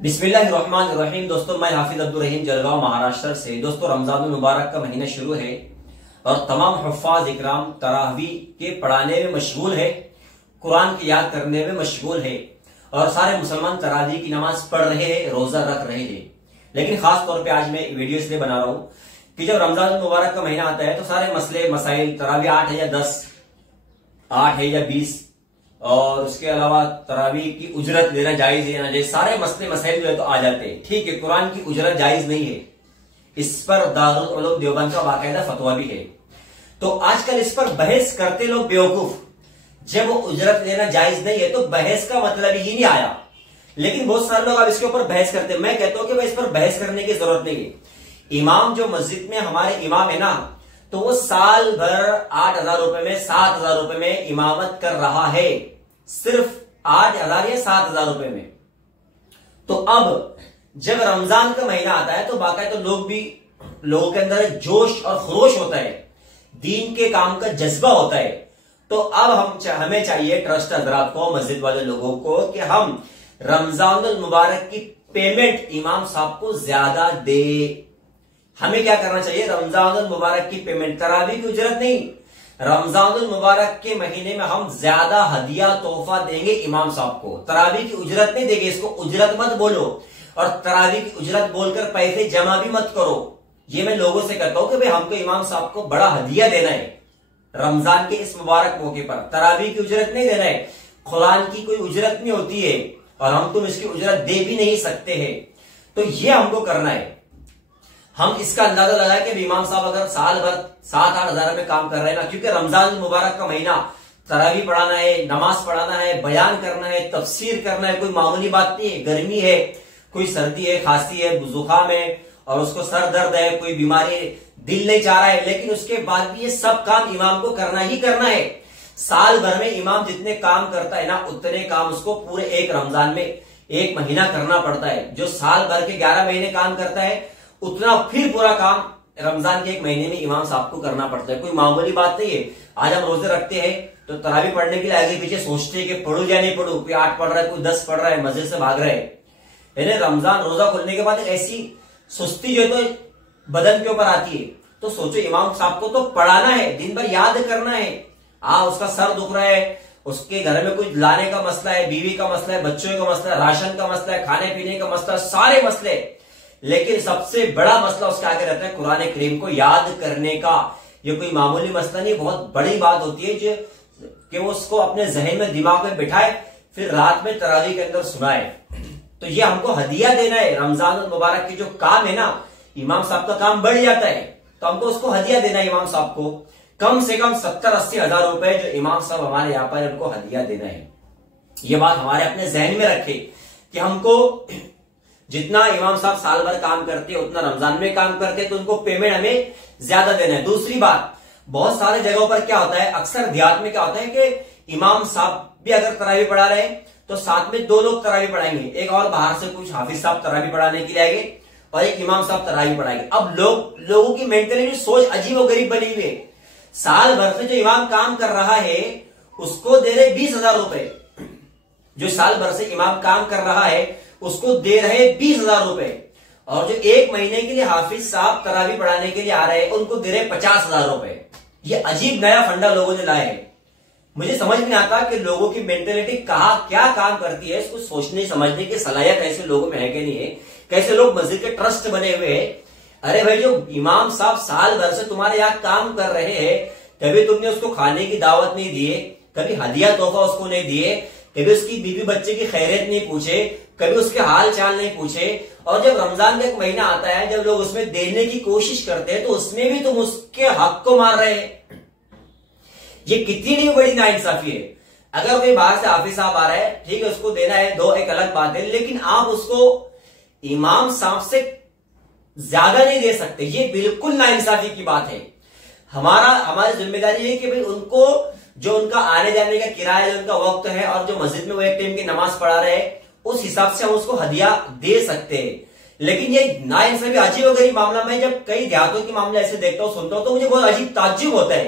बिस्मिल्लाहिर्रहमानिर्रहीम। दोस्तों, मैं हाफिज अब्दुल रहीम जलगांव महाराष्ट्र से। दोस्तों, रमजान मुबारक का महीना शुरू है और तमाम हुफ्फाज इकराम तरावी के पढ़ाने में मशगूल है, कुरान की याद करने में मशगूल है और सारे मुसलमान तरावी की नमाज पढ़ रहे हैं, रोजा रख रहे हैं। लेकिन खास तौर पे आज मैं वीडियो इसलिए बना रहा हूं कि जब रमजान मुबारक का महीना आता है तो सारे मसले मसाइल, तरावी 8 है या 10, 8 है या 20, और उसके अलावा तरावी की उजरत लेना जायज है या ना जायज, सारे मसले मसाइल जो है तो आ जाते हैं। ठीक है, कुरान की उजरत जायज नहीं है, इस पर दारुल उलूम देवबंद का बाकायदा फतवा भी है। तो आजकल इस पर बहस करते लोग बेवकूफ। जब वो उजरत लेना जायज नहीं है तो बहस का मतलब ही नहीं आया। लेकिन बहुत सारे लोग अब इसके ऊपर बहस करते हैं। मैं कहता हूं कि भाई इस पर बहस करने की जरूरत नहीं है। इमाम जो मस्जिद में हमारे इमाम है ना, तो वो साल भर 8,000 रुपए में, 7,000 रुपए में इमामत कर रहा है, सिर्फ 8,000 या 7,000 रुपए में। तो अब जब रमजान का महीना आता है तो बाकायदा तो लोगों के अंदर जोश और खरोश होता है, दीन के काम का जज्बा होता है। तो अब हमें चाहिए ट्रस्ट हजरात को, मस्जिद वाले लोगों को, कि हम रमजान मुबारक की पेमेंट इमाम साहब को ज्यादा दे। हमें क्या करना चाहिए? रमजान मुबारक की पेमेंट, तरावी की उजरत नहीं, रमजान मुबारक के महीने में हम ज्यादा हदिया तोहफा देंगे इमाम साहब को। तरावी की उजरत नहीं देंगे, इसको उजरत मत बोलो और तरावी की उजरत बोलकर पैसे जमा भी मत करो। ये मैं लोगों से कहता हूं कि भाई हमको इमाम साहब को बड़ा हदिया देना है रमजान के इस मुबारक मौके पर, तरावी की उजरत नहीं देना है। कुरान की कोई उजरत नहीं होती है और हम तुम इसकी उजरत दे भी नहीं सकते हैं। तो ये हमको करना है। हम इसका अंदाजा लगाए कि इमाम साहब अगर साल भर 7-8 हजार में काम कर रहे हैं ना, क्योंकि रमजान मुबारक का महीना, तरावी पढ़ाना है, नमाज पढ़ाना है, बयान करना है, तफसीर करना है, कोई मामूली बात नहीं है। गर्मी है, कोई सर्दी है, खांसी है, जुकाम है और उसको सर दर्द है, कोई बीमारी है, दिल नहीं चाह रहा है, लेकिन उसके बाद भी ये सब काम इमाम को करना ही करना है। साल भर में इमाम जितने काम करता है ना, उतने काम उसको पूरे एक रमजान में, एक महीना करना पड़ता है। जो साल भर के 11 महीने काम करता है उतना फिर पूरा काम रमजान के एक महीने में इमाम साहब को करना पड़ता है। कोई मामूली बात नहीं है। आज हम रोजे रखते हैं तो तरावी पढ़ने के लिए आगे पीछे सोचते हैं कि पढ़ू या नहीं पढ़ू, कोई 8 पढ़ रहा है, कोई 10 पढ़ रहा है, मस्जिद से भाग रहे हैं। यानी रमजान रोजा खुलने के बाद ऐसी सुस्ती जो है तो बदन के ऊपर आती है। तो सोचो, इमाम साहब को तो पढ़ाना है, दिन भर याद करना है। उसका सर दुख रहा है, उसके घर में कुछ लाने का मसला है, बीवी का मसला है, बच्चों का मसला है, राशन का मसला है, खाने पीने का मसला, सारे मसले। लेकिन सबसे बड़ा मसला उसके आगे रहता है कुरान करीम को याद करने का। ये कोई मामूली मसला नहीं, बहुत बड़ी बात होती है जो कि वो उसको अपने जहन में, दिमाग में बिठाए, फिर रात में तरावी के अंदर सुनाए। तो ये हमको हदिया देना है। रमजान मुबारक की जो काम है ना, इमाम साहब का काम बढ़ जाता है, तो हमको उसको हदिया देना है इमाम साहब को। कम से कम 70-80 हजार रुपए जो इमाम साहब हमारे यहाँ पर, उनको हदिया देना है। ये बात हमारे अपने जहन में रखे कि हमको जितना इमाम साहब साल भर काम करते हैं उतना रमजान में काम करते हैं, तो उनको पेमेंट हमें ज्यादा देना है। दूसरी बात, बहुत सारे जगहों पर क्या होता है, अक्सर देहात में क्या होता है कि इमाम साहब भी अगर तरावी पढ़ा रहे हैं तो साथ में 2 लोग तरावी पढ़ाएंगे, एक और बाहर से कुछ हाफिज साहब तरावी पढ़ाने के लिए आएंगे और एक इमाम साहब तरावी पढ़ाएंगे। अब लोगों की मेंटलिटी, सोच अजीब और गरीब बनी हुई है। साल भर से जो इमाम काम कर रहा है उसको दे रहे 20,000 रुपए। जो साल भर से इमाम काम कर रहा है उसको दे रहे 20,000 रुपए, और जो 1 महीने के लिए हाफिज साहब तरावी पढ़ाने के लिए आ रहे हैं उनको दे रहे 50,000 रुपए। ये अजीब नया फंडा लोगों ने लाया है। मुझे समझ नहीं आता कि लोगों की मेंटेलिटी कहां क्या काम करती है। इसको सोचने समझने की सलाहियत ऐसे लोगों में है कि नहीं है। कैसे लोग मस्जिद के ट्रस्ट बने हुए हैं। अरे भाई, जो इमाम साहब साल भर से तुम्हारे यहां काम कर रहे हैं, कभी तुमने उसको खाने की दावत नहीं दिए, कभी हदिया तोहफा उसको नहीं दिए, कभी उसकी बीवी बच्चे की खैरियत नहीं पूछे, कभी उसके हाल चाल नहीं पूछे, और जब रमजान का एक महीना आता है, जब लोग उसमें देने की कोशिश करते हैं तो उसमें भी तुम उसके हक को मार रहे हैं। ये कितनी बड़ी नाइंसाफी है। अगर कोई बाहर से हाफिज साहब आ रहा है, ठीक है, उसको देना है, दो, एक अलग बात है, लेकिन आप उसको इमाम साहब से ज्यादा नहीं दे सकते। ये बिल्कुल नाइंसाफी की बात है। हमारी जिम्मेदारी है कि भाई उनको जो उनका आने जाने का किराया, जो उनका वक्त है, और जो मस्जिद में वो एक टाइम की नमाज पढ़ा रहे हैं, उस हिसाब से हम उसको हदिया दे सकते हैं। लेकिन ये नाइंसाफी, अजीब और गरीब मामला, मैं जब कई देहातों के मामले ऐसे देखता हूं, सुनता हूं, तो मुझे बहुत अजीब ताज्जुब होता है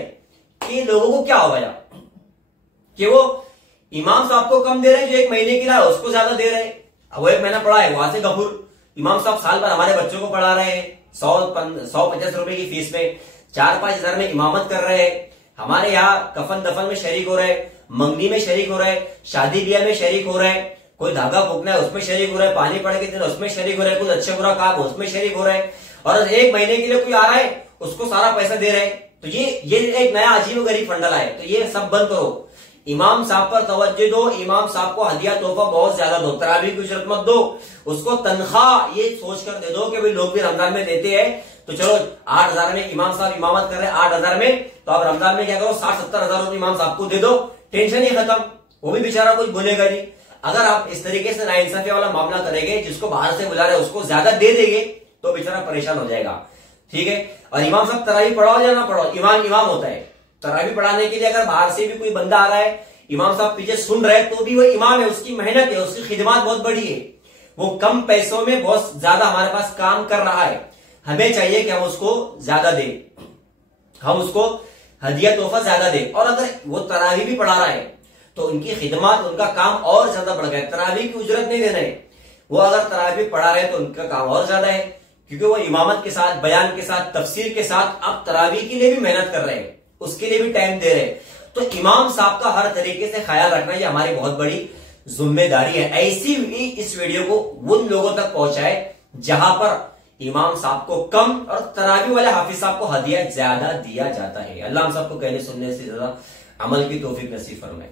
कि लोगों को क्या हो गया कि वो इमाम साहब को कम दे रहे हैं, जो 1 महीने की रहा है उसको ज्यादा दे रहे हैं। वो 1 महीना पढ़ा है वहां से गफूर इमाम साहब साल भर हमारे बच्चों को पढ़ा रहे हैं, 150 रुपए की फीस में 4-5 हजार में इमामत कर रहे हैं। हमारे यहाँ कफन दफन में शरीक हो रहे, मंगनी में शरीक हो रहे, शादी ब्याह में शरीक हो रहे, कोई धागा फूकना है उसमें शरीक हो रहा है, पानी पड़ के दिन उसमें शरीक हो रहा है, कुछ अच्छे बुरा काम उसमें शरीक हो रहा है, और 1 महीने के लिए कोई आ रहा है उसको सारा पैसा दे रहे हैं। तो ये एक नया अजीब गरीब फंडल है। तो ये सब बंद करो, इमाम साहब पर तवज्जो दो, इमाम साहब को हदिया तोहफा बहुत ज्यादा दो, तरावी की उजरत मत दो, उसको तनख्वाह ये सोचकर दे दो कि भाई लोग भी रमजान में देते हैं तो चलो 8,000 में इमाम साहब इमामत कर रहे हैं 8,000 में, तो आप रमजान में क्या करो 60-70 हजार रुपये इमाम साहब को दे दो, टेंशन ही खत्म, वो भी बेचारा कुछ बोलेगा नहीं। अगर आप इस तरीके से नाइंसाफी वाला मामला करेंगे, जिसको बाहर से बुला रहे हैं उसको ज्यादा दे देंगे तो बेचारा परेशान हो जाएगा। ठीक है, और इमाम साहब तरावी पढ़ाओ या ना पढ़ाओ, इमाम होता है। तरावी पढ़ाने के लिए अगर बाहर से भी कोई बंदा आ रहा है, इमाम साहब पीछे सुन रहे हैं, तो भी वो इमाम है, उसकी मेहनत है, उसकी खिदमत बहुत बड़ी है, वो कम पैसों में बहुत ज्यादा हमारे पास काम कर रहा है। हमें चाहिए कि हम उसको ज्यादा दें, हम उसको हदिया तोहफा ज्यादा दें। और अगर वो तरावी भी पढ़ा रहा है तो उनकी खिदमत, उनका काम और ज्यादा बढ़ गया। तरावी की उजरत नहीं देना है, वो अगर तरावी पढ़ा रहे तो उनका काम और ज्यादा है, क्योंकि वो इमामत के साथ, बयान के साथ, तफसीर के साथ अब तरावी के लिए भी मेहनत कर रहे हैं, उसके लिए भी टाइम दे रहे हैं। तो इमाम साहब का हर तरीके से ख्याल रखना ये हमारी बहुत बड़ी जिम्मेदारी है। ऐसी ही इस वीडियो को उन लोगों तक पहुंचाए जहां पर इमाम साहब को कम और तरावी वाले हाफिज साहब को हदिया ज्यादा दिया जाता है। अल्लाह हम सबको कहने सुनने से ज्यादा अमल की तौफीक नसीब फरमाए।